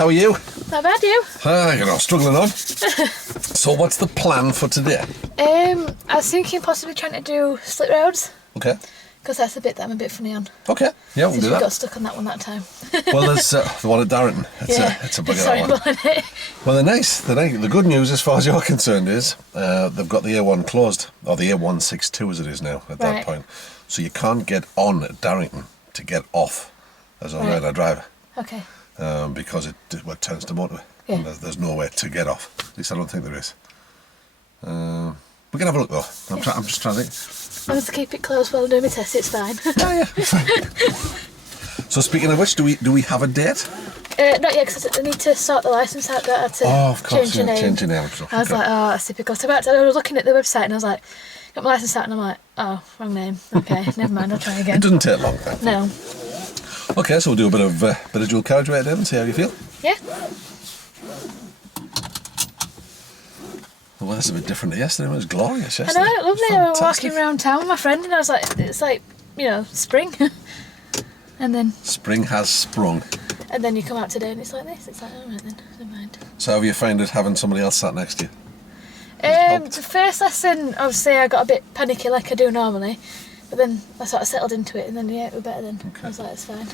How are you? Not bad, you? Struggling on. So what's the plan for today? I was thinking possibly trying to do split roads. Okay. Because that's the bit that I'm a bit funny on. Okay. Yeah, we'll Since do we that. got stuck on that one that time. Well, there's the one at Darrington. It's a bugger, that horrible, one. isn't it? Well, they're nice. The good news, as far as you're concerned, is they've got the A1 closed, or the A162 as it is now at that point. So you can't get on at Darrington to get off as a radar driver. Okay. Because it turns to motorway. Yeah. And there's nowhere to get off. At least I don't think there is. We can have a look though. I'm just trying to think. As long as I keep it closed while I'm doing my test, it's fine. Oh, yeah, it's fine. So speaking of which, do we have a date? Not yet, because I need to sort the licence out. I had to Of course, change your name. Change your name and stuff. I was like, oh, that's typical. So I was looking at the website and I was like, got my licence out and I'm like, oh, wrong name. Okay, never mind, I'll try again. It doesn't take long. No. Okay, so we'll do a bit of dual carriage right there and see how you feel. Yeah. Well, that's a bit different to yesterday. It was glorious I yesterday. know, lovely. I was walking around town with my friend and I was like, it's like, spring. And then Spring has sprung. And then you come out today and it's like this. It's like, all right then, never mind. So how have you found it having somebody else sat next to you? The first lesson, obviously, I got a bit panicky like I do normally, but then I sort of settled into it, and then it was better then. Okay. I was like, it's fine.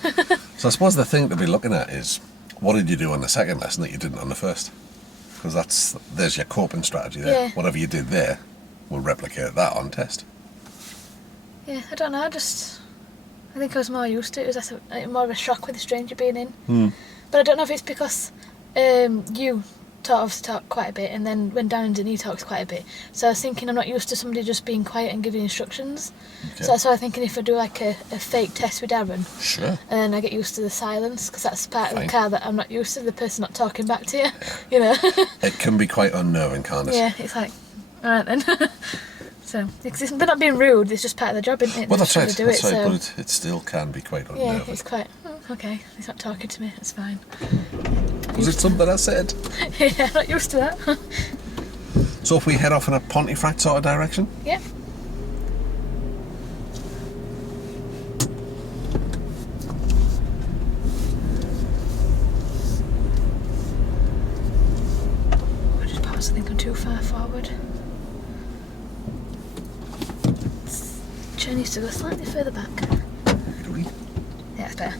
So I suppose the thing to be looking at is, what did you do on the second lesson that you didn't on the first? Because there's your coping strategy there. Yeah. Whatever you did there, we'll replicate that on test. Yeah, I don't know, I think I was more used to it. It was more of a shock with a stranger being in. But I don't know if it's because you obviously talk quite a bit, and then when Darren's in, he talks quite a bit. So I was thinking I'm not used to somebody just being quiet and giving instructions. Okay. So that's why I was thinking if I do like a fake test with Darren, sure, and then I get used to the silence, because that's part of the car that I'm not used to, the person not talking back to you, you know. It can be quite unnerving, can't it? Yeah, it's like, alright then. So, they're not being rude, it's just part of the job, isn't it? Well, that's right, So, but it still can be quite unnerving. yeah, it's quite, okay, he's not talking to me, it's fine. Was it something I said? Yeah, I'm not used to that. So if we head off in a Pontefract sort of direction? Yeah. I just perhaps think I'm too far forward. Chair needs to go slightly further back. Yeah, it's better.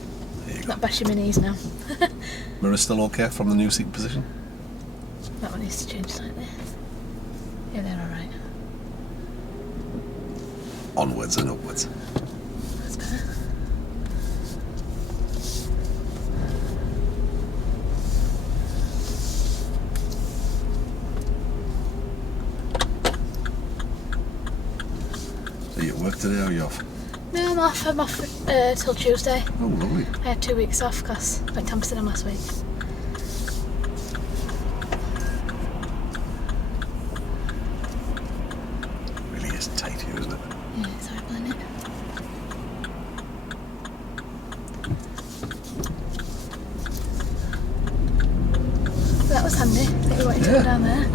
Not bashing my knees now. Mirror still okay from the new seat position? That one needs to change slightly. Yeah, they're alright. Onwards and upwards. That's better. So you at work today or are you off? No, I'm off till Tuesday. Oh, lovely. I had 2 weeks off because I went to Amsterdam last week. It really is tight here, isn't it? Yeah, it's horrible, isn't it? That was handy, that we wanted to go down there.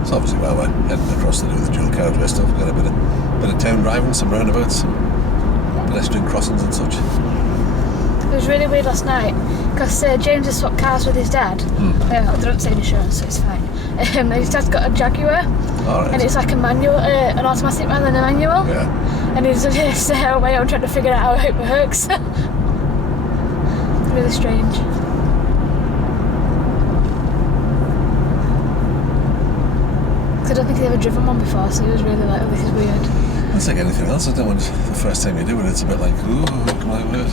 It's obviously why we're heading across to do the dual carriageway stuff. We've got a bit of town driving, some roundabouts, some pedestrian crossings and such. It was really weird last night because James has swapped cars with his dad. They don't say insurance, so it's fine. His dad's got a Jaguar, and it's like a manual, an automatic rather than a manual. Yeah. And he's just on my own trying to figure out how it works. Really strange. I don't think he'd ever driven one before, so he was really like, oh, this is weird. It's like anything else, isn't it? When it's the first time you do it, it's a bit like, ooh, my word.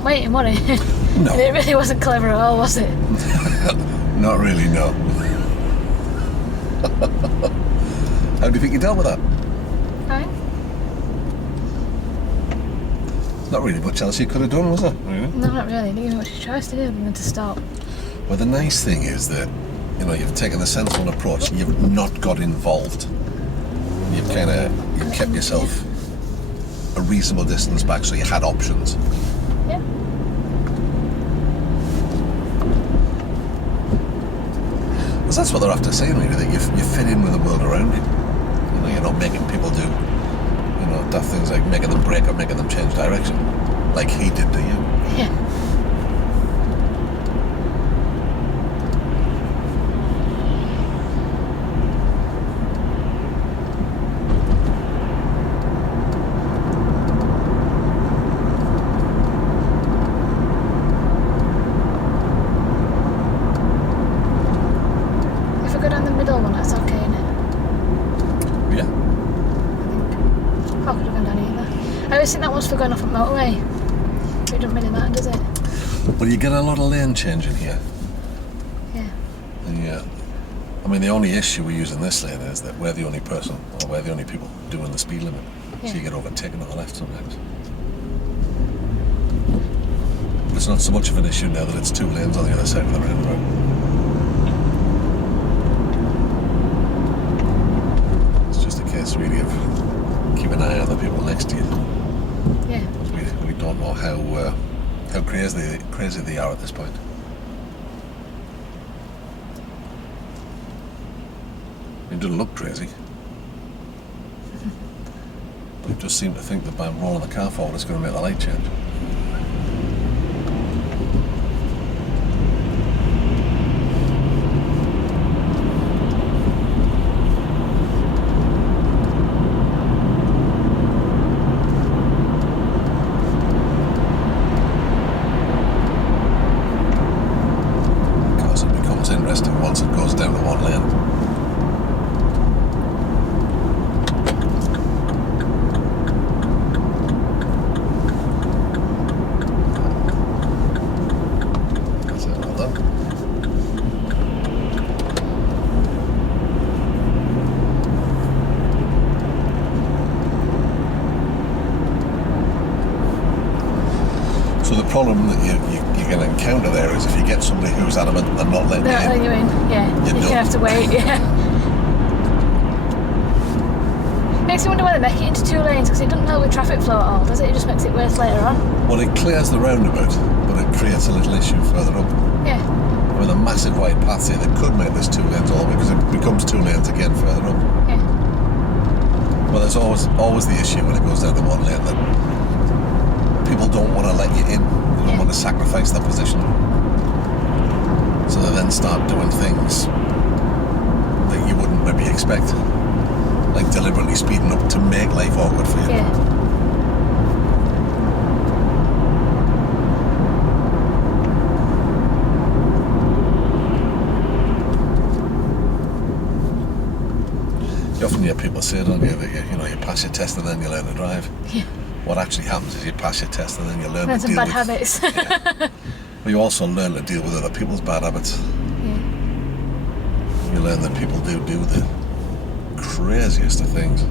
not waiting, was it? No. And it really wasn't clever at all, was it? Not really, no. How do you think you dealt with that? Right. Not really much else you could have done, was there? Really? No, not really. Didn't give me much choice to do other than to stop. Well, the nice thing is that, you know, you've taken the sensible approach. You've not got involved. You've kept yourself a reasonable distance back, so you had options. Yeah. Because that's what they're after saying, really, that you fit in with the world around you. You know, you're not making people do, you know, daft things like making them brake or making them change direction, like he did to you. Yeah. If I go down the middle one, that's okay, innit? Yeah. I could have gone down either. I always think that one's for going off a motorway. It doesn't really matter, does it? Well, you get a lot of lane change in here. Yeah. And yeah. I mean, the only issue we use in this lane is that we're the only person, or we're the only people doing the speed limit. Yeah. So you get overtaken on the left sometimes. But it's not so much of an issue now that it's 2 lanes on the other side of the roundabout. It's just a case, really, of keep an eye on the people next to you. Yeah. We don't know how crazy they are at this point. It doesn't look crazy. But it just seem to think that by rolling the car forward it's going to make the light change. Because it becomes interesting once it goes down to one lane. So the problem that you're going to encounter there is if you get somebody who's adamant they're not letting They're not letting you you in. in. Yeah. You You're know. gonna have to wait. Yeah. Makes me wonder why they make it into 2 lanes because it doesn't help with traffic flow at all, does it? It just makes it worse later on. Well, it clears the roundabout, but it creates a little issue further up. Yeah. With a massive wide path here that could make this 2 lanes all the way because it becomes 2 lanes again further up. Yeah. Well, there's always the issue when it goes down to 1 lane that people don't want to let you in. They don't want to sacrifice their position. So they then start doing things that you wouldn't maybe expect. Like deliberately speeding up to make life awkward for you. Yeah. You often hear people say, don't you, that you pass your test and then you learn to drive. Yeah. What actually happens is you pass your test and then you learn Learn to some deal bad with... habits. Yeah. But you also learn to deal with other people's bad habits. Yeah. You learn that people do the craziest of things.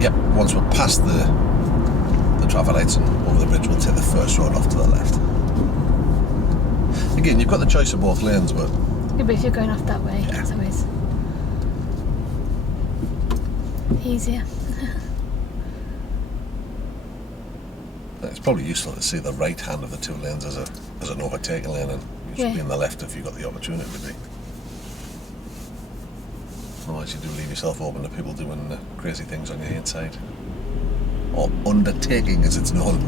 Yep, once we're past the traffic lights and over the bridge, we'll take the first road off to the left. Again, you've got the choice of both lanes, but... Yeah, but if you're going off that way, Yeah. it's always easier. It's probably useful to see the right hand of the two lanes as an overtaking lane, and you should Yeah. be in the left if you've got the opportunity to be. Otherwise you do leave yourself open to people doing crazy things on your inside. Or undertaking, as it's known.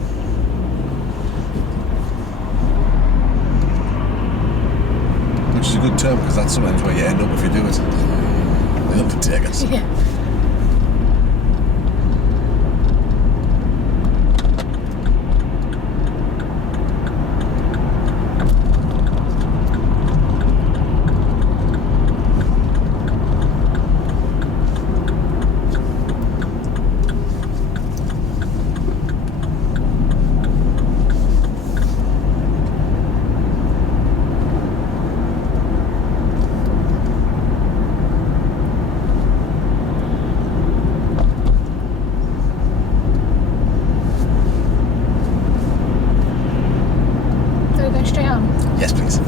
Which is a good term, because that's sometimes where you end up if you do it. The undertakers. Yeah. So we're going straight on. Yes, please.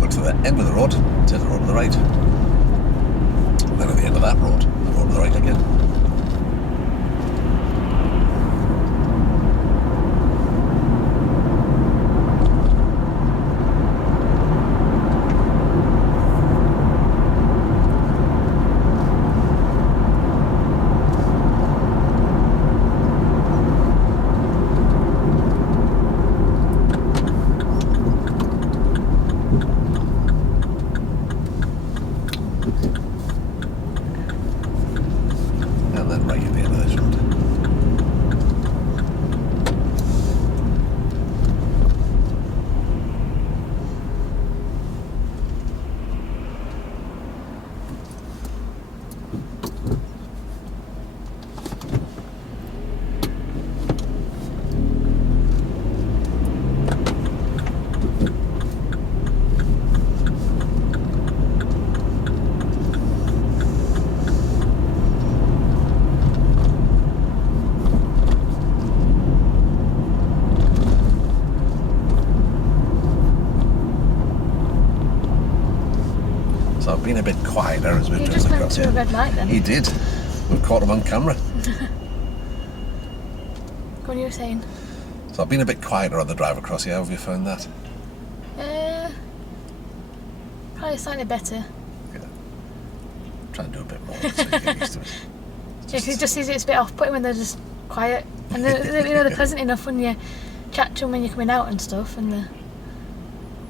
Go to the end of the road, take the road to the right. And then at the end of that road, the road to the right again. And then right at the end of this road. So I've been a bit quieter as we've You driven just went across through a here. red light then. He did. We've caught him on camera. What you were saying? So I've been a bit quieter on the drive across here. How have you found that? Probably slightly better. Yeah. Try and do a bit more so you get used to it. Yeah, 'cause it just sees it's a bit off-putting when they're just quiet. And they're, you know, they're pleasant enough when you chat to them when you're coming out and stuff, and they're,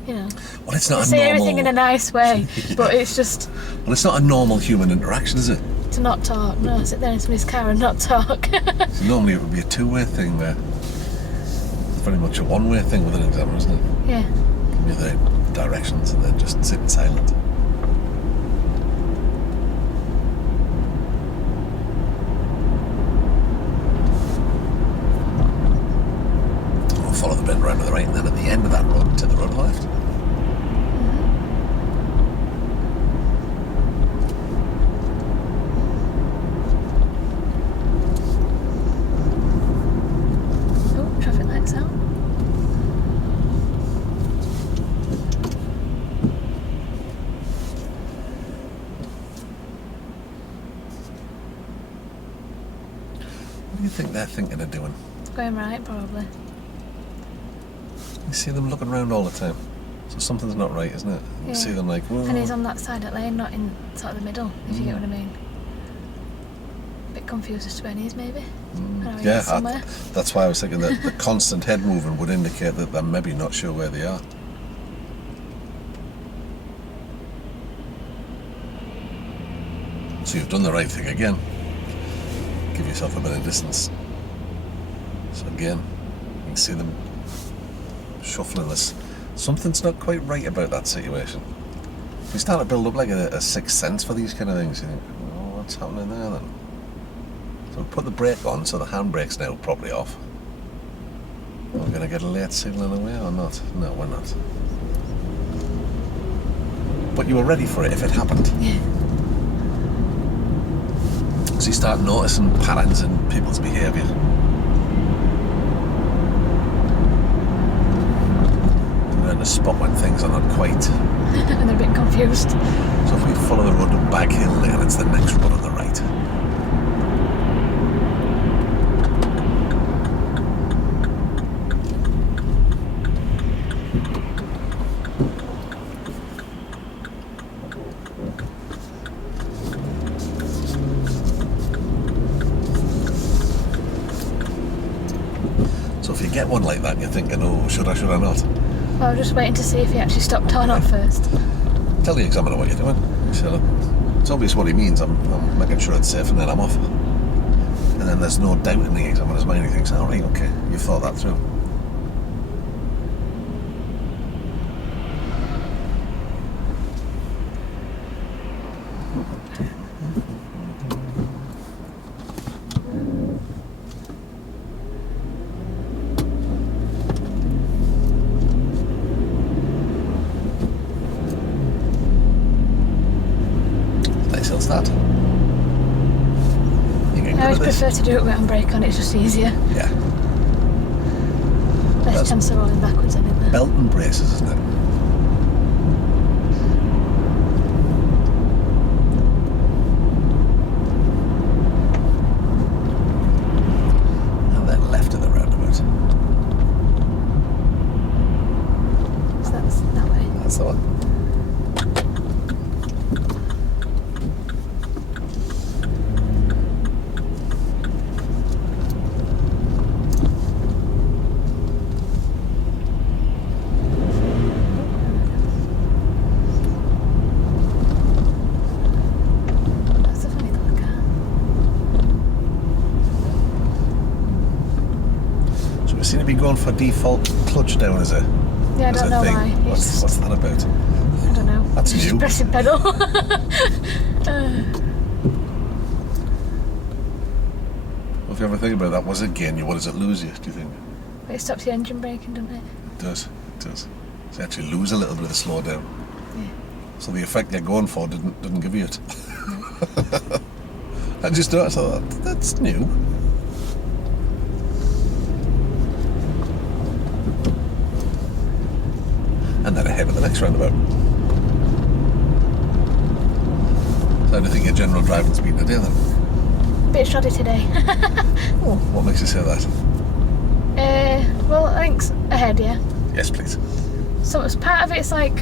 you know, Well, it's they not a say normal... everything in a nice way, Yeah. but it's just Well, it's not a normal human interaction, is it? to not talk. No, sit there in somebody's car and not talk. So normally it would be a two-way thing where it's very much a one-way thing with an examiner, isn't it? Yeah. Give you the directions and then just sit in silent. We'll follow the bend around to the right, and then at the end of that road, take the road to the left. Oh, traffic lights out. What do you think they're thinking of doing? Going right, probably. You see them looking around all the time. So something's not right, isn't it? You Yeah. see them like, whoa. And he's on that side of the lane, not in sort of the middle, if you get what I mean. Bit confused as to where he is, maybe. I don't know, he Yeah, is somewhere. that's why I was thinking that the constant head movement would indicate that they're maybe not sure where they are. So you've done the right thing again. Give yourself a bit of distance. So again, you can see them shuffling this. Something's not quite right about that situation. You start to build up like a sixth sense for these kind of things. You think, oh, what's happening there then? So put the brake on, so the handbrake's now probably off. We're going to get a late signalling away or not? No, we're not. But you were ready for it if it happened. Yeah. So you start noticing patterns in people's behaviour. You learn to spot when things are not quite. And they're a bit confused. So if we follow the road to Bag Hill Lane, it's the next road on the right. So if you get one like that and you're thinking, oh, should I not? Well, I'm just waiting to see if he actually stopped or not first. Tell the examiner what you're doing. So it's obvious what he means. I'm making sure it's safe and then I'm off. And then there's no doubt in the examiner's mind. He thinks, all right, okay, you've thought that through. Nice little start. I always prefer to do it with handbrake on, it's just easier. Yeah. Less chance of rolling backwards in there. Belt and braces, isn't it? And then left at the roundabout. So that's that way. That's the one. That's a funny little car. So we seem to be going for default clutch down, is it? Yeah, I Is don't it know thing? why. What's that about? I don't know. That's Just new. pressing pedal. Well, if you ever think about that, what does it gain you? What does it lose you, do you think? It stops the engine braking, doesn't it? It does, it does. So you actually lose a little bit of the slowdown. Yeah. So the effect you're going for didn't give you it. I just thought, that's new. And then ahead of the next roundabout. So how do you think your general driving's been today then? A bit shoddy today. Oh, what makes you say that? Well, I think ahead, yeah. Yes, please. So it's part of it's like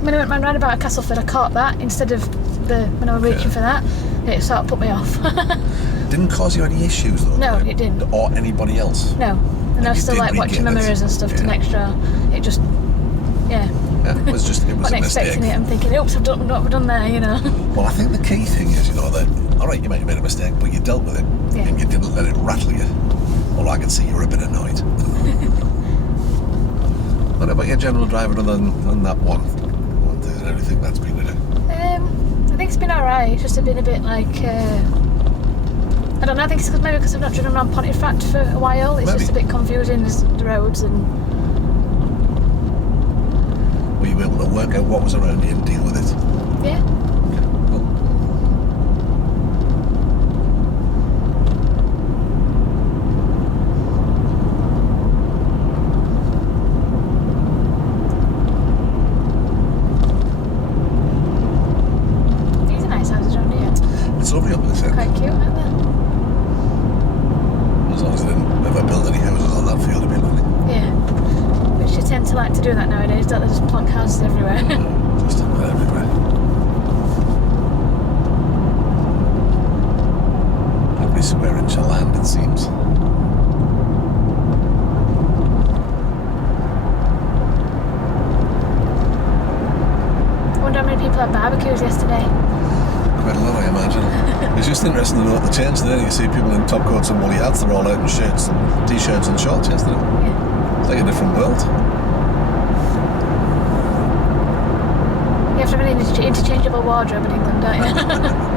when I went my roundabout at Castleford, I caught that instead of when I was reaching for that. It sort of put me off. Didn't cause you any issues though? No, did it didn't. Or anybody else? No, and I was you still did like watching my regain it. mirrors and stuff to Yeah. make sure it just, yeah. Yeah, it was Wasn't a mistake. expecting it. I'm thinking, oops, I've done what I've done there, you know. Well, I think the key thing is, that, all right, you might have made a mistake, but you dealt with it, Yeah. and you didn't let it rattle you. Well, I can see you're a bit annoyed. What about your general driving other than that one? How do you think that's been today? I think it's been alright. It's just been a bit like, I don't know. I think it's maybe because I've not driven around Pontefract for a while. It's Maybe. just a bit confusing, the roads and. Were you able to work out what was around you and deal with it? Yeah. Cool. These are nice houses around here. It's lovely up this end. Quite cute, aren't they? As long as they didn't ever build any houses on that field, it'd be lovely. Yeah. Which you tend to like to do that nowadays, don't they? Just plonk houses everywhere. Just everywhere. Every square inch of land, it seems. I wonder how many people had barbecues yesterday. Quite a lot, I imagine. It's just interesting to note the change there. You see people in top coats and woolly hats, they're all out in shirts and t-shirts and shorts yesterday. Yeah. It's like a different world. You have to have an interchangeable wardrobe in England, don't you?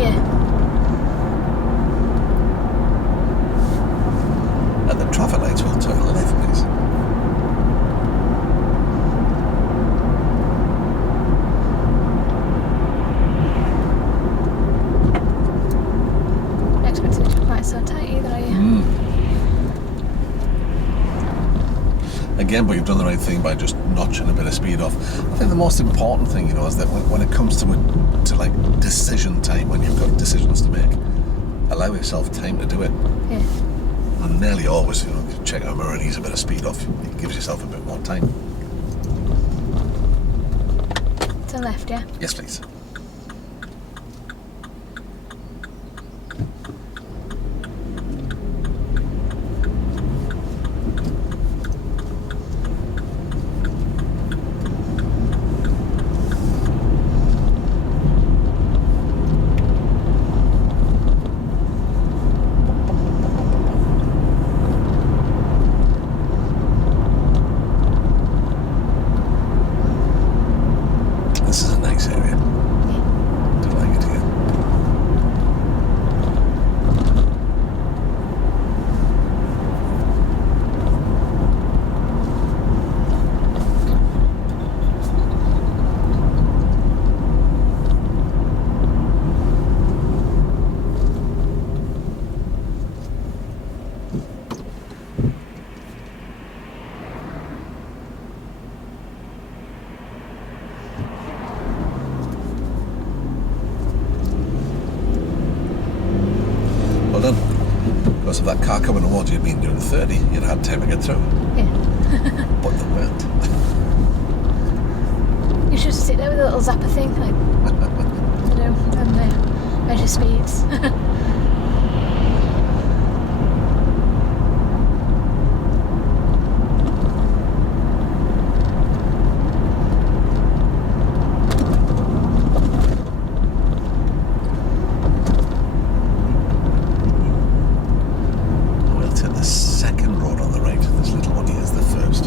Yeah. At the traffic lights, we'll turn left, please. Expecting it to be quite so tight either, are you? Again, but you've done the right thing by just notching a bit of speed off. I think the most important thing, you know, is that when it comes to like decision time, when you've got decisions to make, allow yourself time to do it. Yeah. And nearly always, you know, you check out a mirror and ease a bit of speed off. It gives yourself a bit more time. To the left, yeah? Yes, please. This is a nice area. Do like it here. Well done. Because if that car coming towards you had been doing 30, you'd have had time to get through. Yeah. But they weren't. You should sit there with a little zapper thing, like, to do, and measure speeds. We'll take the second road on the right. This little one here is the first.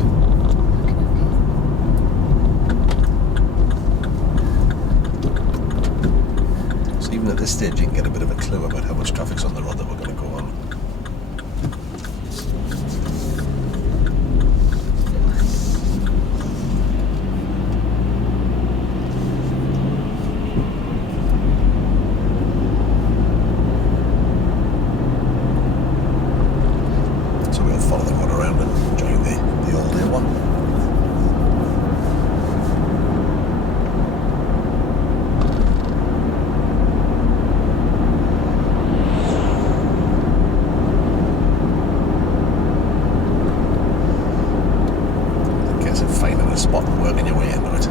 So even at this stage, you can get a bit of a clue about how much traffic's on the road that we're going to go on. So we'll follow the road around and join the old A1. In case of finding a spot and working your way into it.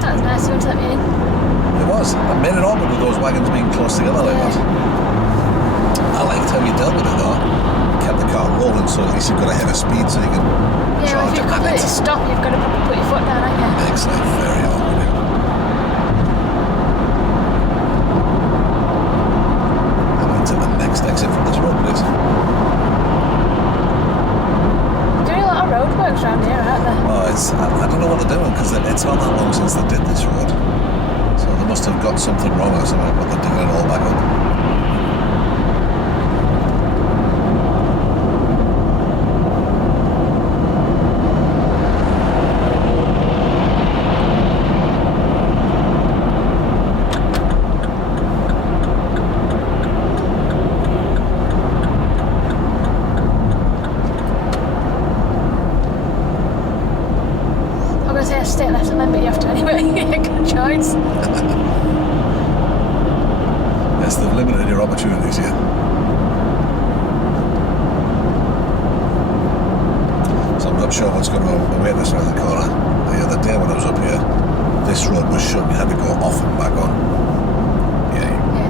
That was nice of him to let me in. It was. I made it awkward with those wagons being close together like that. I liked how you dealt with it though. You kept the car rolling so at least you've got a head of speed so you can Yeah, well, if charge you've it. got it to stop, you've got to probably put your foot down, haven't you? Makes life very awkward. Yeah. I'm into the next exit from this road, please. Doing a lot of roadworks around here, aren't there? Oh, I don't know what they're doing because it's not that long since they did this road. So they must have got something wrong or something, but they're doing it all back up. I'm going to say stay left and then, but you have to anyway. Good choice. Yes, they've limited your opportunities here. So I'm not sure what's going to await us around the corner. The other day when I was up here, this road was shut and you had to go off and back on. Yeah, Yeah.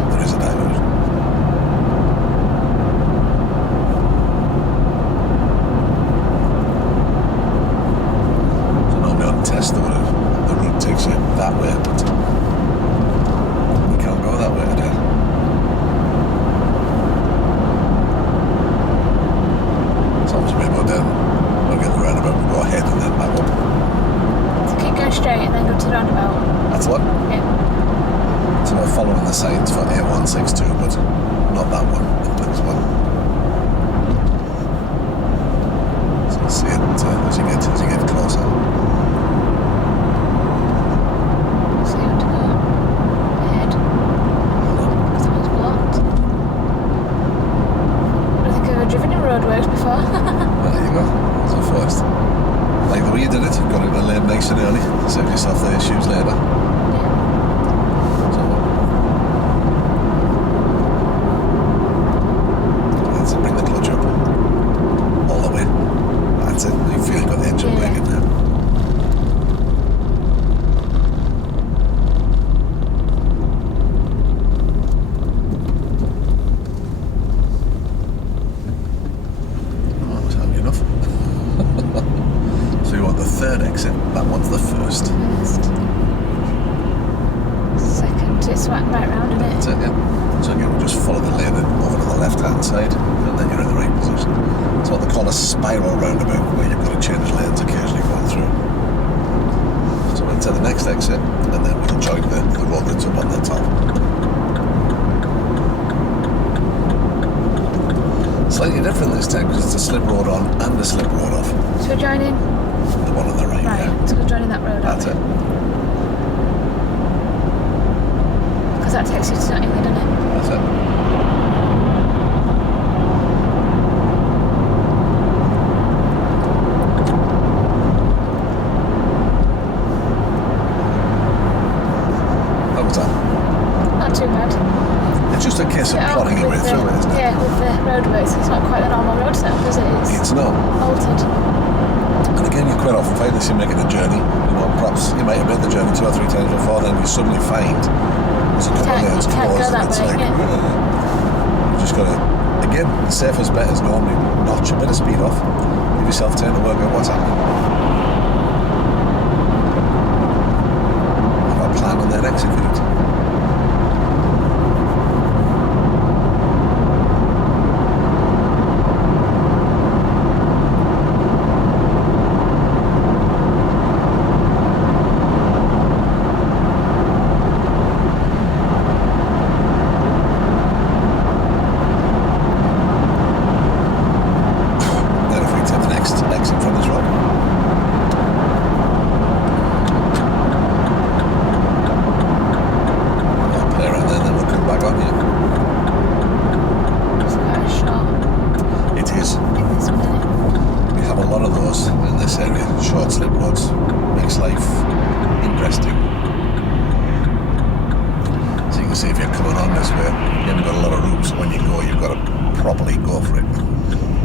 signs for A162, but not that one. This one. So you see it as you get closer. So you want to go ahead? Because that one's blocked. I don't think I've ever driven in roadworks before. Well, there you go. That's the first. Like the way you did it, got into the lane nice and early. Save yourself the issues later. So, let's bring the clutch up all the way. That's it. You feel you've got the engine brake in there. Oh, was handy enough. So you want the third exit, that one's the first. Second, it's right round, isn't it? That's it, yeah. So again, we'll just follow the lane over to the left-hand side, and then you're in the right position. It's what they call a spiral roundabout, where you've got to change lanes occasionally going through. So we'll enter the next exit, and then we'll join the road that's up on the top. Slightly different this time, because it's a slip road on and a slip road off. So we're joining? The one on the right, yeah. So we're joining that road, That's it. Because that takes you to Nottingham, doesn't it? That's it. How was that? Not too bad. It's just a case of plodding your way through it, isn't it? Yeah, with the roadworks, it's not quite a normal road setup, is it? It's not. Altered. And again, you quite often find this, you're making a journey, you know, perhaps you might have made the journey 2 or 3 times before, then you suddenly find there's a couple of lanes closed, and it's like, you just got to, again, the safest bet is normally notch a bit of speed off, give yourself time to work out what's happening. Have a plan and then execute it.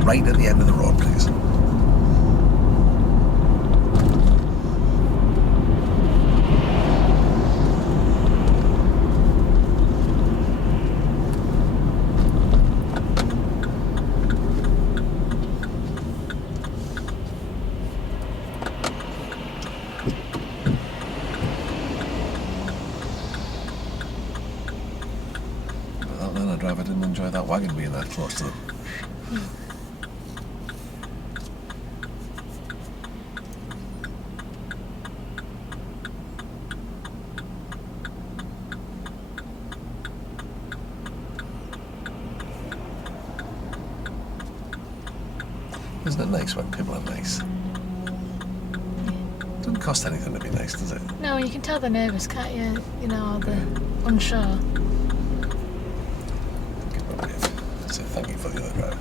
Right at the end of the road, please. Well, then a driver didn't enjoy that wagon being that close to them. Isn't it nice when people are nice? Doesn't cost anything to be nice, does it? No, you can tell they're nervous, can't you? You know, or they're unsure. Give them a wave. Say thank you for the other drive.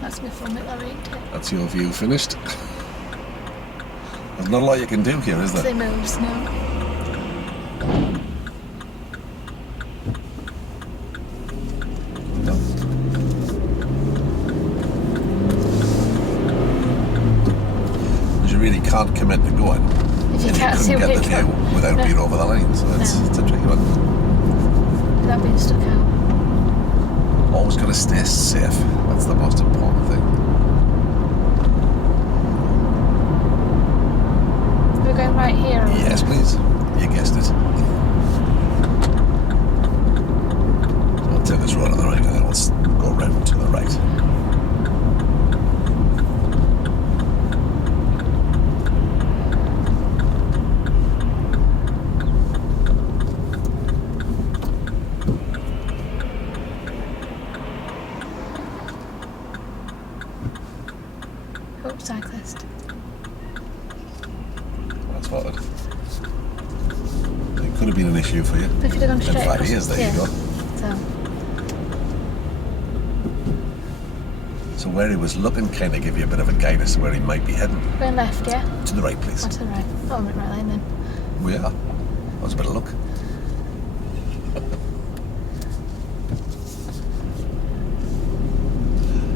That's me from it, Larry, isn't it? That's your view finished. There's not a lot you can do here, is there? They moves, no. You really can't commit to going if you if can't you see couldn't get the view without being over the line, so it's a tricky one. Without being stuck out. Always got to stay safe. That's the most important thing. We're going right here. Yes, please. You guessed it. So I'll take this road on the right and then we'll go round to the right. Oh, cyclist. That's spotted. It could have been an issue for you. If you'd have gone In straight 5 across- years, there yeah. you go. So, So where he was looking kind of give you a bit of a guide as to where he might be heading. going left, yeah? To the right, please. Or to the right. Oh, I'm in the right lane then. We are. That was a bit of luck.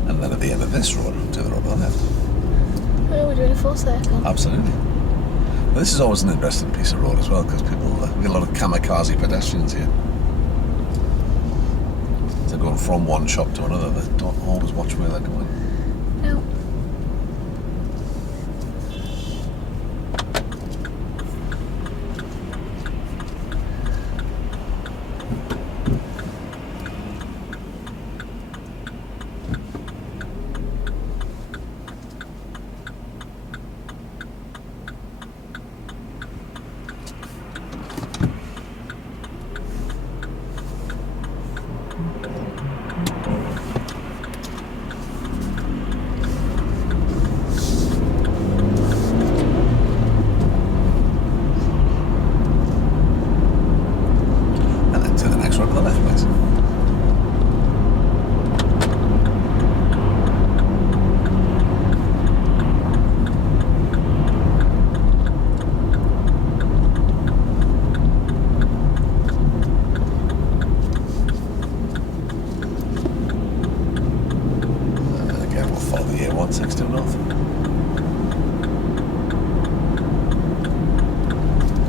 And then at the end of this road, to the road on the left. Oh, we're doing a full circle. Absolutely. Well, this is always an interesting piece of road as well, because people, we get a lot of kamikaze pedestrians here. They're going from one shop to another. They don't always watch where they're going. No. And then to the next one on the left, please. And again, we'll follow the A162 north.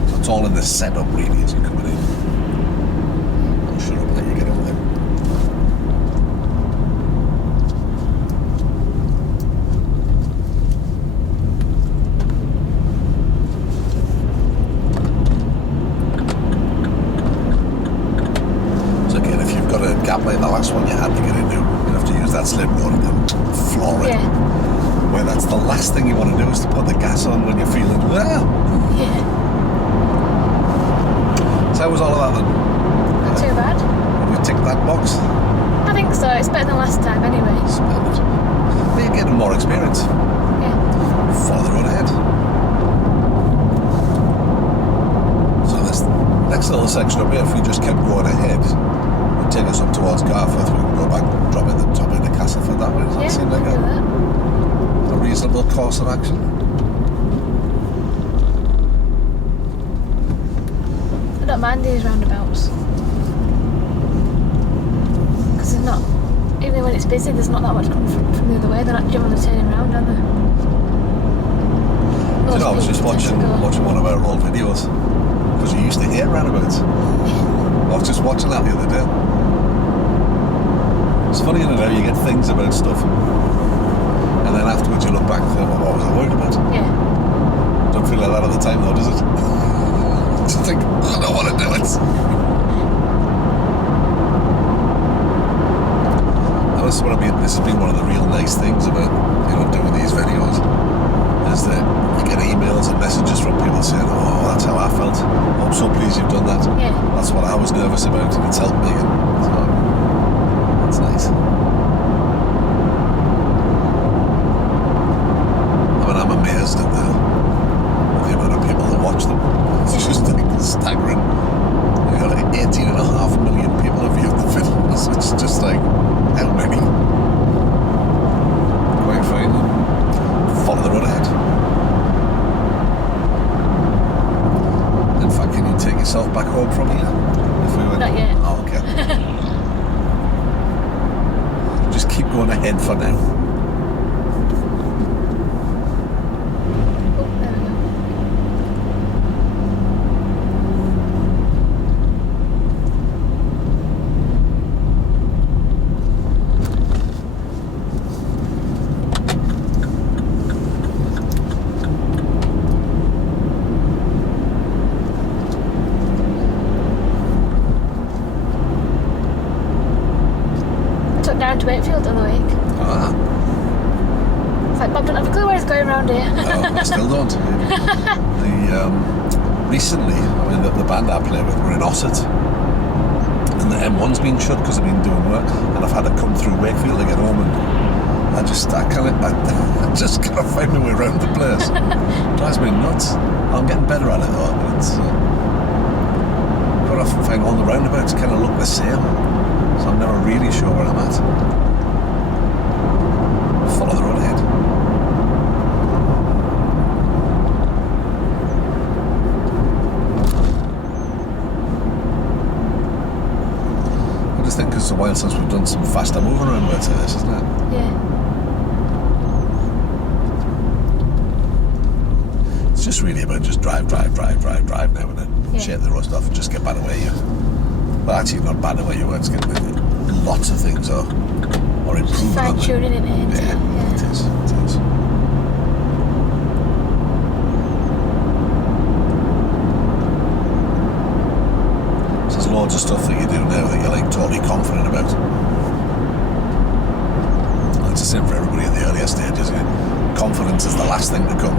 So it's all in the setup really as you're coming in. I'm sure I'll let you get on there. So again, if you've got a gap like the last one you had to get into, you have to use that slip road and floor it. Yeah. Where that's the last thing you want to do is to put the gas on when you're feeling, Yeah. So how was all of that then? Not too bad. Have we ticked that box? I think so. It's better than last time anyway. Splendid. Well, you're getting more experience. Yeah. Follow the road ahead. So this next little section up here, if we just kept going ahead, would take us up towards Garforth. We can go back, drop in the top into Castleford that way. Does that Yeah, seem like I'll do that. a reasonable course of action? I don't mind these roundabouts. Because there's not, even when it's busy, there's not that much coming from the other way. They're not generally turning around, are they? You know, I was Most just people tend to watching one of our old videos because you used to hate roundabouts. I was just watching that the other day. It's funny, you know, you get things about stuff, and then afterwards you look back and think, well, what was I worried about? Yeah. Don't feel like that at the time, though, does it? Just think, I don't want to do it. And this has been one of the real nice things about, you know, doing these videos, is that you get emails and messages from people saying, oh, that's how I felt. Oh, I'm so pleased you've done that. Yeah. That's what I was nervous about, and it's helped me. And so, that's nice. I mean, I'm amazed at the amount of people that watch them. It's just like staggering. You know, like 18.5 million people have viewed the videos. It's just like, how many? Quite fine. Follow the road ahead. In fact, can you take yourself back home from here? If we went? Not yet. Oh, okay. Just keep going ahead for now. Oh, there we go. I took down to Wakefield the other week. Ah, It's like, Bob, don't have a clue where it's going around here. oh, I still don't. Recently, I mean, the band I play with were in Ossett, and the M1's been shut because I've been doing work, and I've had to come through Wakefield to get home, and I just gotta find my way around the place. Drives me nuts. I'm getting better at it though. But it's quite often find all the roundabouts kind of look the same, so I'm never really sure where I'm at. Follow the road ahead. I just think it's a while since we've done some faster moving roundabouts to this, isn't it? Yeah. It's just really about just drive now and then Yeah. shake the rust off and just get better where you. Well, actually, not better where you were. It's getting lots of things are improving. Fine aren't they? tuning it in. Yeah, it is. It is. So there's loads of stuff that you do now that you're like totally confident about. And it's the same for everybody at the earlier stages. Confidence is the last thing to come.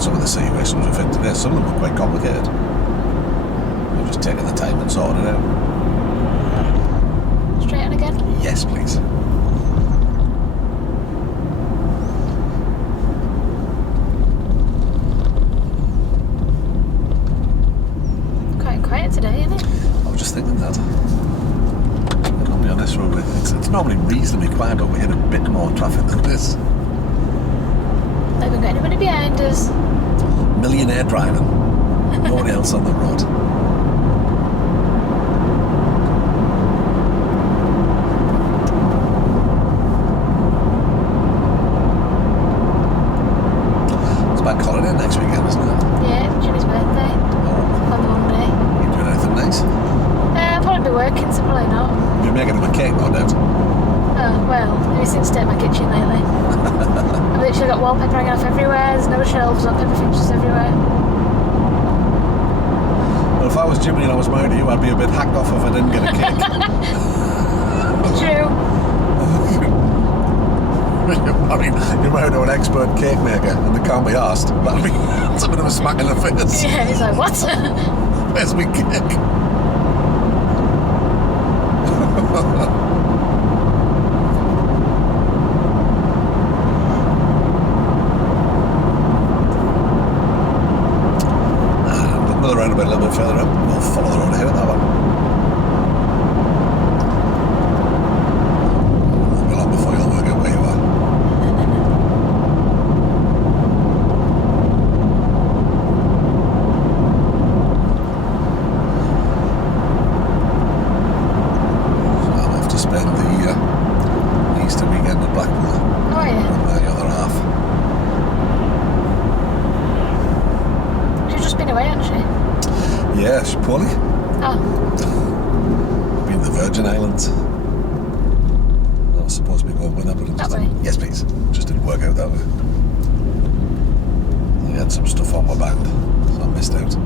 Some of the situations we've had today, some of them were quite complicated. We've just taken the time and sorted it out. Straight on again? Yes, please. Quite quiet today, isn't it? I was just thinking that. Normally on this road, it's normally reasonably quiet, but we had a bit more traffic than this. Haven't got anybody behind us. Millionaire driving. Nobody else on the road. It's bank holiday next weekend, isn't it? Yeah, Jimmy's birthday. Oh, On Monday. you doing anything nice? I'll probably be working, so probably not. You're making him a cake, no doubt. Oh, well, have you seen state my kitchen lately? I've literally got wallpaper hanging off everywhere, there's no shelves up, everything's just everywhere. Well, if I was Jimmy and I was married to you, I'd be a bit hacked off if I didn't get a cake. True. I mean, you're married to an expert cake maker and they can't be asked. That's a bit of a smack in the face. Yeah, he's like, what? Where's my cake? Another roundabout a little bit further up. We'll follow the road ahead at that one. Won't be long before you'll work out where you are. So I'm off to spend the Easter weekend at Blackpool Oh, yeah. with my other half. She's just been away, hasn't she? Yeah, she's poorly. Oh, Been in the Virgin Islands. I was supposed to be going with her, but it just That way? didn't. Yes, please. Just didn't work out that way. I had some stuff on my band, so I missed out.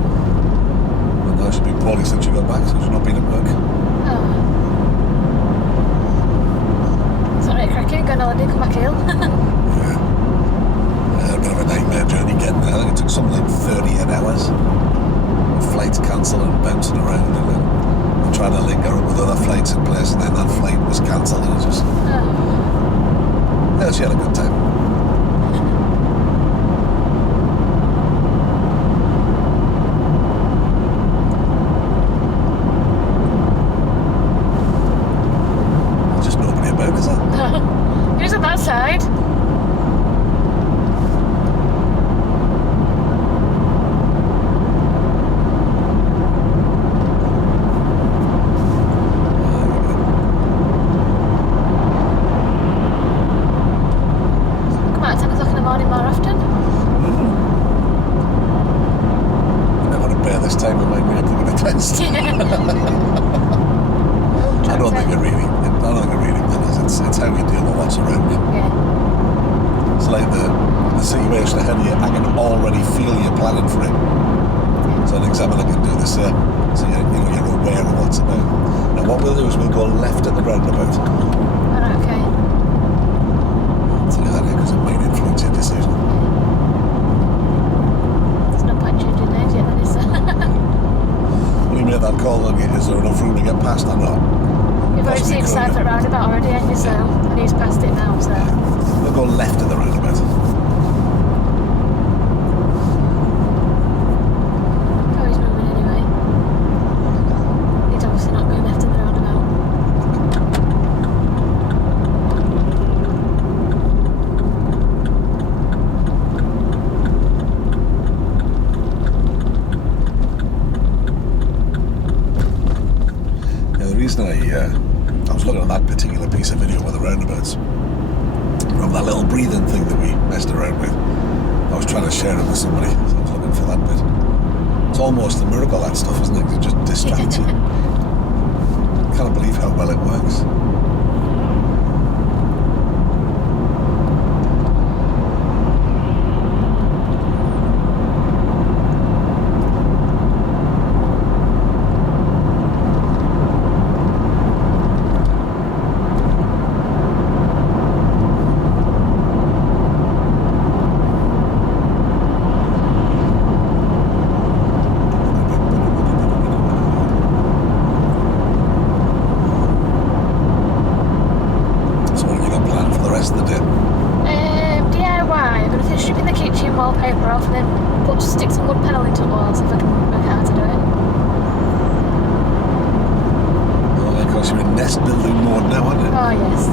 And now she's been poorly since she got back, so she's not been at work. oh. It's not really cracking, going on holiday, come back ill. Yeah. A bit of a nightmare journey getting there. I think it took something like 38 hours. Flights cancelled and bouncing around, and then trying to link her up with other flights in place, and then that flight was cancelled, and it just. Oh. Yeah, she had a good time. There's just nobody about, is there? Who's on that side? Come out at 10 o'clock in the morning more often. You never want to bear this time of my way up with a test. I don't think it really matters. It's how you deal with what's around you. Yeah. It's like the situation ahead of you. I can already feel you planning for it. So an examiner can do this, so you're aware of what's about. And what we'll do is we'll go left at the roundabout. Alright, okay. I'll tell you that here because it might influence your decision. There's no point changing lanes yet, then, is there? When you make that call, is there enough room to get past or not? You've already seen sign for roundabout already, haven't you? So, and he's past it now, so. We'll go left at the roundabout. Oh, he's moving anyway. He's obviously not going left at the roundabout. Yeah, the reason I was looking at that particular piece of video with the roundabouts, from that little breathing thing that we messed around with, I was trying to share it with somebody, so I was looking for that bit. It's almost a miracle, that stuff, isn't it? It just distracts you. Can't believe how well it works. Wallpaper off and then stick some wood panel into the walls if I can work out how to do it. Oh, of course, you're in nest building mode now, aren't you? Oh, yes.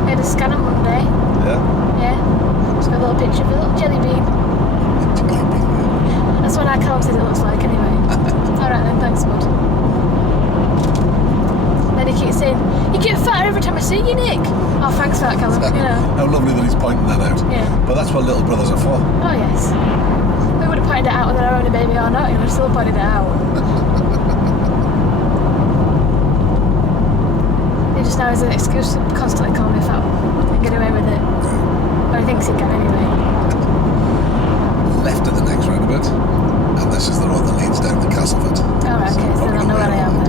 I had a scan on Monday. Yeah? Yeah. Just got a little picture of a little jelly bean. Jelly bean, yeah. That's what our Callum says it looks like anyway. Alright then, thanks, bud. Then he keeps saying, you get fatter every time I see you, Nick. Oh, thanks for that, Callum. You know. How lovely that he's pointing that out. Yeah. But that's what little brothers are for. Oh, yes. We would have pointed it out whether I owned a baby or not. He would have still pointed it out. He just now has an excuse to constantly call me fat and get away with it. Or he thinks he can anyway. Left at the next roundabout. And this is the road that leads down to Castleford. Alright, okay, so then I'll know where I am then.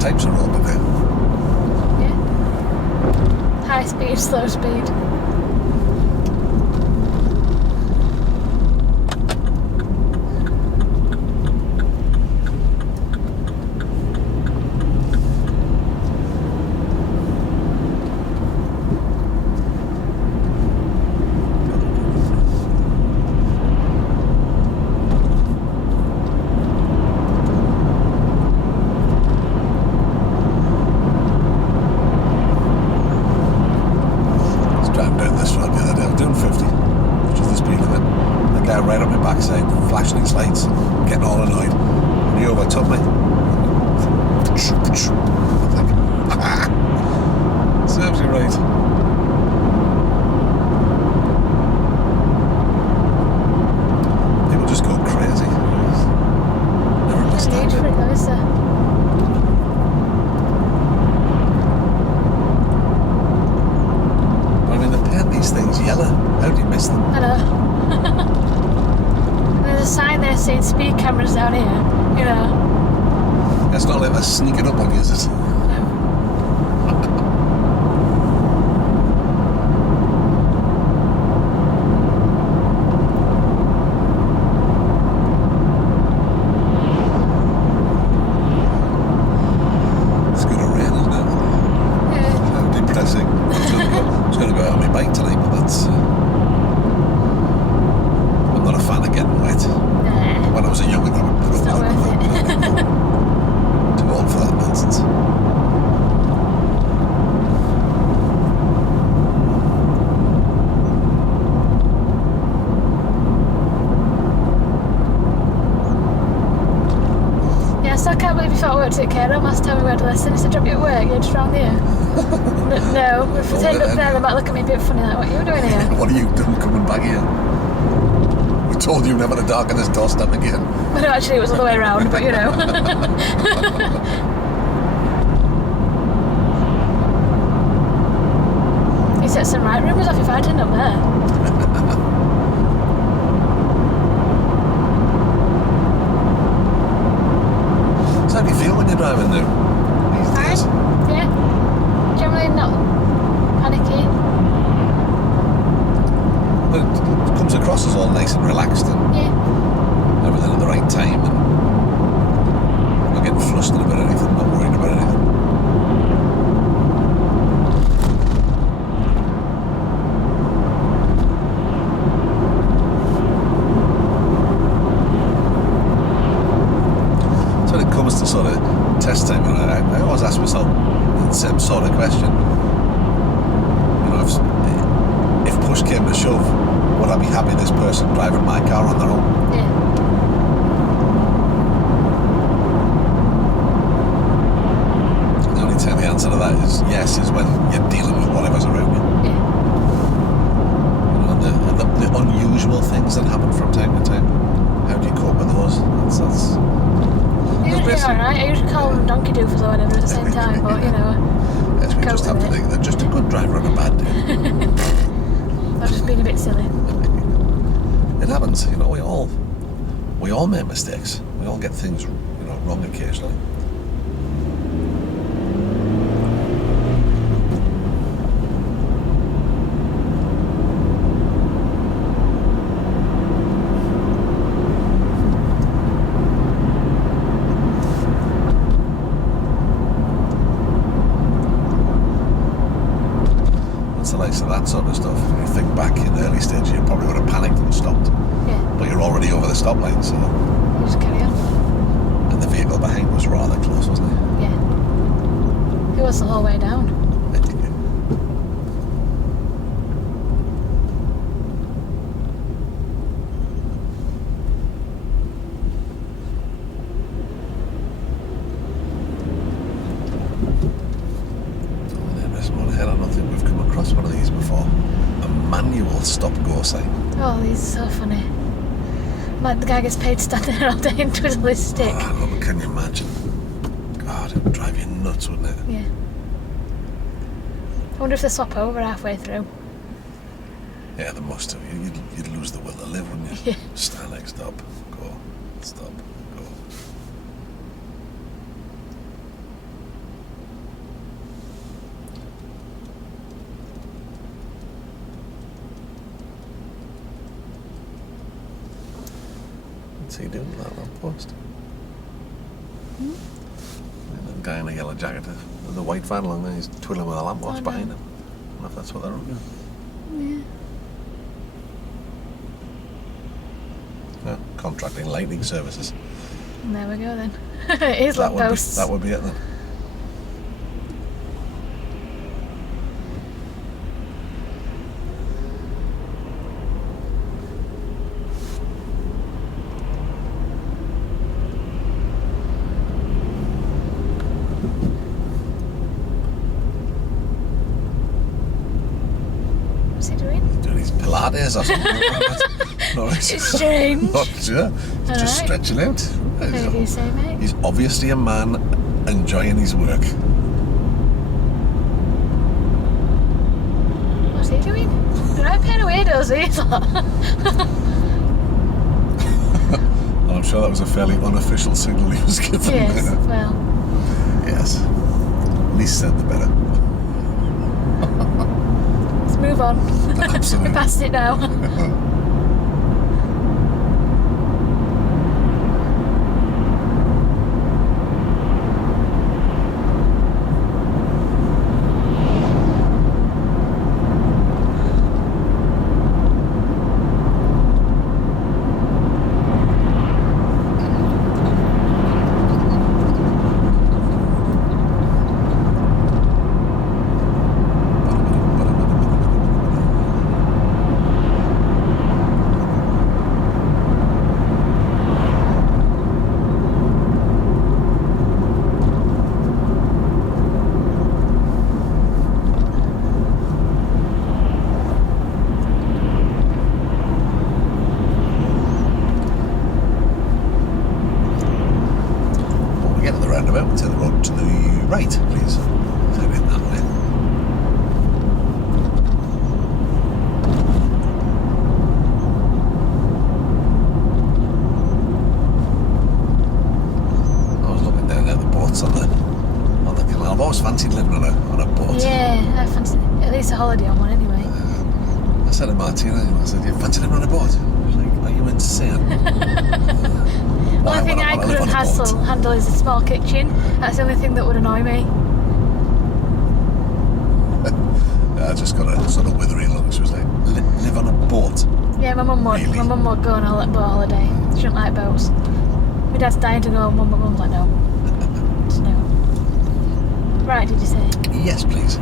Types of road today. Yeah. High speed, slow speed. Right up my backside, flashing its lights, getting all annoyed. And he overtook me. Serves you right. People just go crazy. Never understand it. Though, is there? I mean, they paint these things yellow. How do you miss them? I know. There's a sign there saying speed cameras down here, you know. It's not like they're sneaking up on you, is it? It's going to rain, isn't it? Yeah. How depressing. I was going to go out on my bike tonight, but that's... I'm not a fan of getting wet. Nah. When I was a young one, I would put It's up not with worth it. Too old for that nonsense. Yeah, so I can't believe you thought I worked at care home last time we went to lesson. It's a job you at work, you're just round here. No, if we turned up there, they might look at me a bit funny, like, what are you doing here? What are you doing coming back here? told you never to darken this doorstep again. Well, no, actually, it was the other way around, but you know. You set some right rumours off if I didn't up there. So how do you feel when you're driving now? These days? Yeah. Generally not panicky. Well, it comes across as all nice and relaxed and Yeah. everything at the right time, and not getting flustered about anything, not worried about anything. So when it comes to sort of test time, I always ask myself the same sort of question. You know, if push came to shove, would I be happy this person driving my car on their own? Yeah. The only time the answer to that is yes, is when you're dealing with whatever's around you. Yeah. You know, the unusual things that happen from time to time. How do you cope with those? That's Usually alright. I usually call them donkey doofers or whatever at the same time, but you know, yes, we just have to think they're just a good driver on a bad day. I've just been a bit silly. It happens, you know. We all make mistakes. We all get things, you know, wrong occasionally. What's the likes of that sort of stuff? When you think back in the early stages, you probably would have panicked and stopped. Yeah. But you're already over the stop line, so. You just carry on. And the vehicle behind was rather close, wasn't it? Yeah. It was the whole way down. I don't think we've come across one of these before. A manual stop-go sign. Oh, these are so funny. Like the guy gets paid to stand there all day and twiddle his stick. Oh, look, can you imagine? God, it would drive you nuts, wouldn't it? Yeah. I wonder if they swap over halfway through. Yeah, they must have. You'd lose the will to live, wouldn't you? Yeah. Stand next, stop, go, stop, go. What's he doing with that lamppost? And the guy in a yellow jacket, there's a white van along there, he's twiddling with a lamppost Oh, no. behind him. I don't know if that's what they're up to. Yeah. Yeah, contracting lightning services. And there we go then. It is That lampposts. would be it then. What's he doing? Doing his Pilates or something. No, It's strange. Not sure. He's just Alright. stretching out. What do you say, mate? He's obviously a man enjoying his work. What's he doing? The right pair of weirdos, these lot. And I'm sure that was a fairly unofficial signal he was given. Yes, well, Yes. Least said the better. let's move on. Absolutely. We're past it now. to the right, please. Turn in that way. I was looking down at the boats on the canal. I've always fancied living on a boat. Yeah, I fancy at least a holiday on one anyway. I said to Martina, I said, "You fancy living on a boat?" She was like, "Are you insane?" The only thing I couldn't handle is a small kitchen. That's the only thing that would annoy me. I just got a sort of withery look. She was like, "Live on a boat?" Yeah, my mum would. Really? My mum would go on a boat holiday. She didn't like boats. My dad's dying to go, my mum's like, no. Just no. Right, did you say? Yes, please.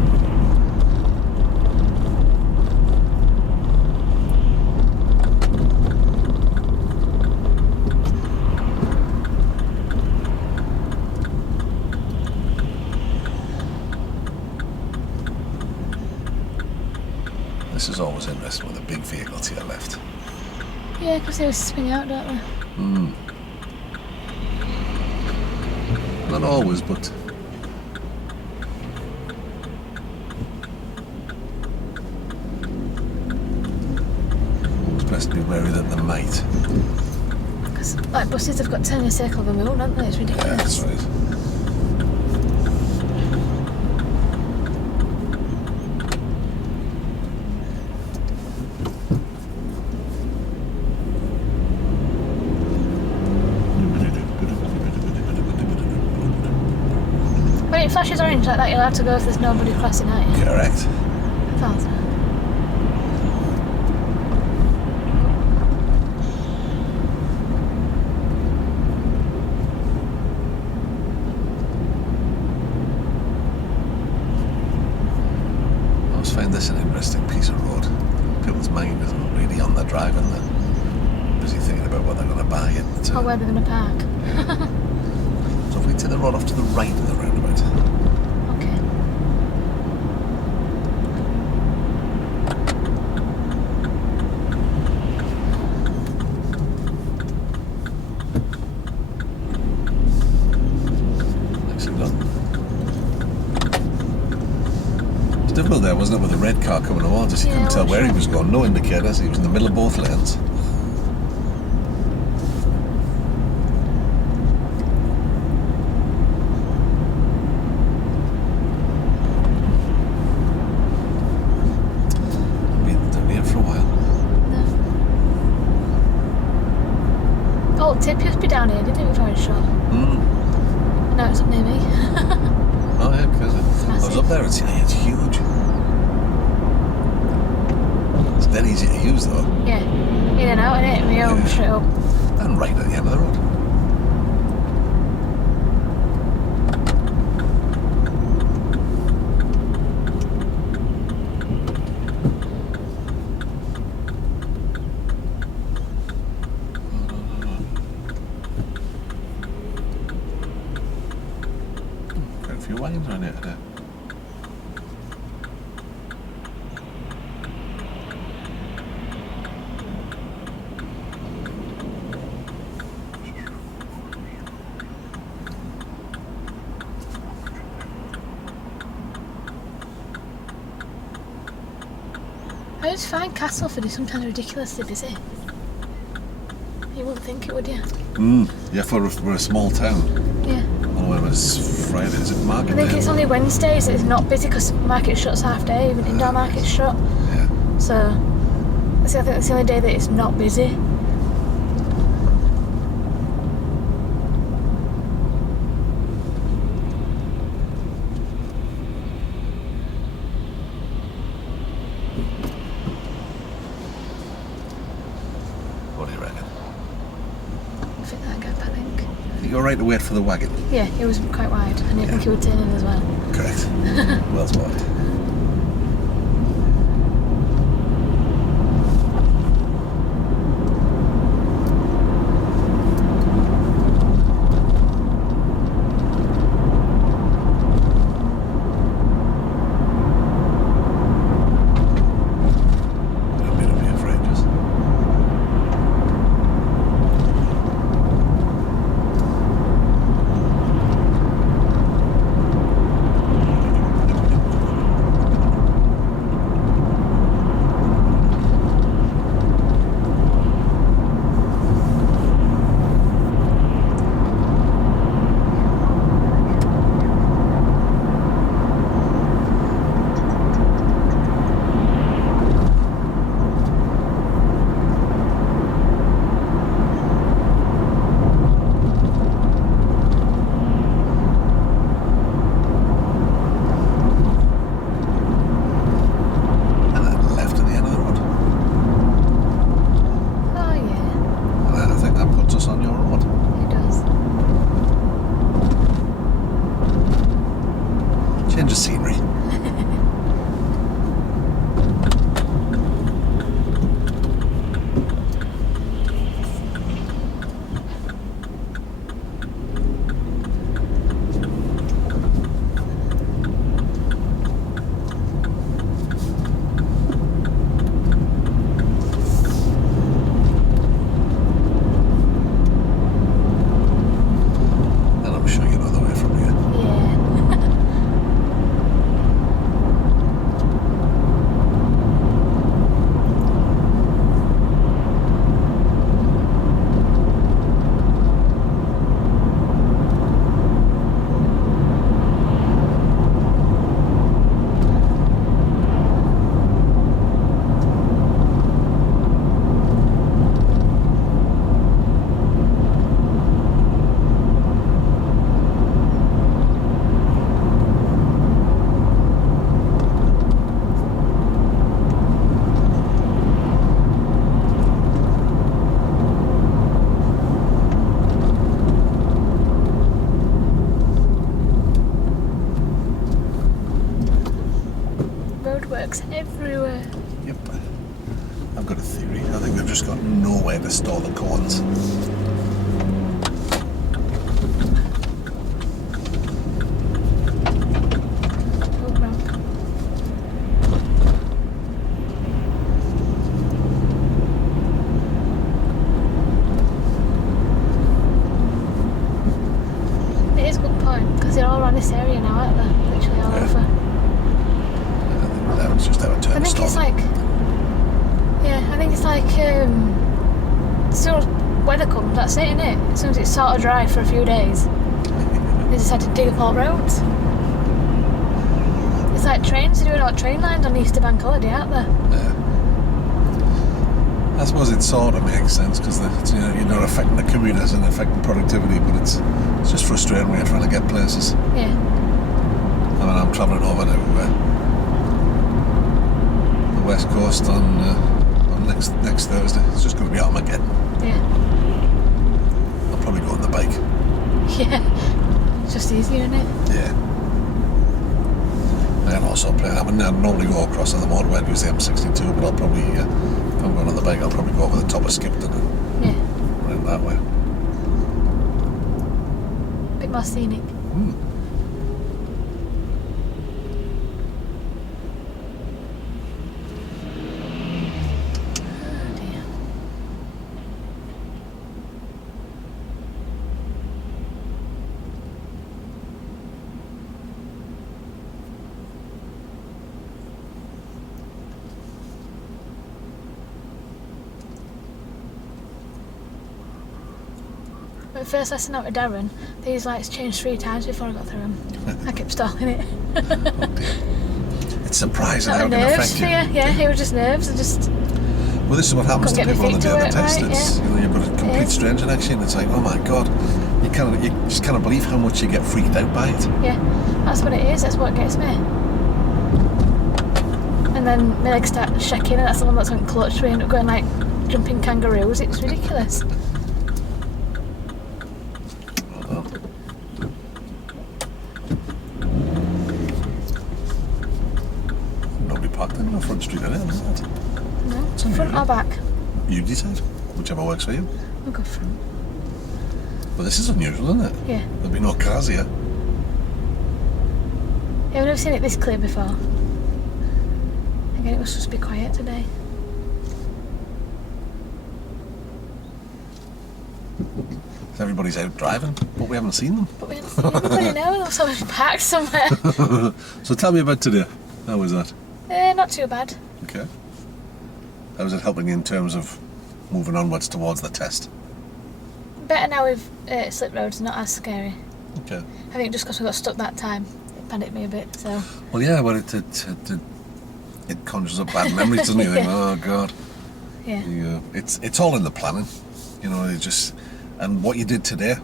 This is always interesting with a big vehicle to your left. Yeah, because they always swing out, don't they? Not always, but it's best to be wary that they might. Because like buses have got to turn in a circle of a moon, haven't they? It's Yeah, ridiculous. that's right. When it flashes orange like that, you'll have to go if there's nobody crossing out you. Correct. Thought so. I always find this an interesting piece of road. People's mind isn't really on the driving. They're busy thinking about what they're going to buy it. Or where they're going to park. So if we take the road off to the right of the roundabout. Okay. Nicely done. It's difficult there, wasn't it, with the red car coming towards us? You Yeah, couldn't tell well, where he sure. was going. No indicators. He was in the middle of both lanes. Been down here for a while. No. Oh, Tip used to be down here, didn't it, before his shop? No, it's up near me. Oh yeah, because I was massive. up there and seen it. It's huge. It's dead easy to use though. Yeah. In and out, innit? My home Yeah. straight up. And right at the end of the road. Quite a few wines around here today. I just find Castleford is sometimes ridiculously busy. You wouldn't think it, would you? Yeah, we're a small town. Yeah. Oh, when it's Friday, is it market I think day? it's only Wednesdays that it's not busy because market shuts half day, even indoor market's shut. Yeah. So, I think that's the only day that it's not busy. What do you reckon? Fit that gap, I think. You're right to wait for the wagon. Yeah, it was quite wide, and I think he would turn in as well. Correct. Well spotted. Don't be afraid, just. change of scenery. And I'm sure you know the way from here. Yeah. Roadworks everywhere. Yep. I've got a theory. I think they've just got nowhere to store the cones. Oh, crap. It is a good point, because they're all around this area now, aren't they? Literally all Yeah. over. That was just our turn I to think it's storm. like, yeah, I think it's like, as soon as weather comes, that's it, innit? As soon as it's sort of dry for a few days, they decide to dig up all roads. It's like trains, they're doing all train lines on the Easter Bank holiday, aren't they? Yeah. I suppose it sort of makes sense because you're not affecting the commuters and affecting productivity, but it's just frustrating when you're trying to get places. Yeah. I mean, I'm travelling over to the West Coast on next Thursday. It's just going to be Armageddon. Yeah. I'll probably go on the bike. Yeah. It's just easier, isn't it? Yeah. And also I would normally go across on the motorway and use the M62, but I'll probably, if I'm going on the bike, I'll probably go over the top of Skipton and Yeah. run that way. A bit more scenic. Oh dear. When first I sent out to Darren, these lights changed 3 times before I got through them. I kept stalling it. It's surprising Not how it the can nerves affect you. for you. Yeah, it was just nerves. I just Well, this is what happens to Couldn't get people on my the feet day of to the work test. right, You've got a complete is. stranger next to you, and it's like, oh my god, you just can't believe how much you get freaked out by it. Yeah, that's what it is. That's what gets me. And then my legs start shaking, and that's the one that's went clutch. We end up going like jumping kangaroos. It's ridiculous. Well, nobody parked in the front street of it, is it? No, It's front unusual. or back? You decide, whichever works for you. I'll go front. But this is unusual, isn't it? Yeah. There'll be no cars here. Yeah, I've never seen it this clear before. Again, it was supposed to be quiet today. Everybody's out driving, but we haven't seen them. But we haven't seen anybody now. There was someone parked somewhere. So tell me about today. How was that? Not too bad. Okay. How was it helping you in terms of moving onwards towards the test? Better now with slip roads, not as scary. Okay. I think just because we got stuck that time, it panicked me a bit. So Well, yeah, well, it conjures up bad memories, doesn't it? You think, Yeah. oh god. yeah, It's all in the planning, you know. And what you did today,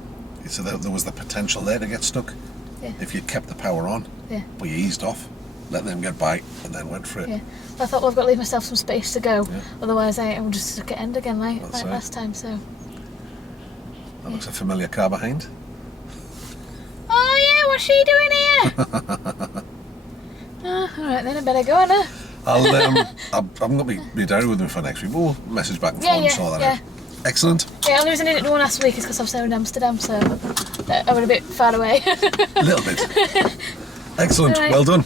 so there was the potential there to get stuck. Yeah. If you kept the power on, yeah, but you eased off, let them get by, and then went for it. yeah. I thought, well, I've got to leave myself some space to go. Yeah. Otherwise, I'm just stuck at end again like That's right. last time. So. That looks a familiar car behind. Oh yeah, what's she doing here? Alright then, I better go, innit? I've got my diary with me for next week. We'll message back and forth and sort that out. Excellent. Yeah, the only reason I didn't do one last week is because I was in Amsterdam, so I was a bit far away. A little bit. Excellent. Right. Well done.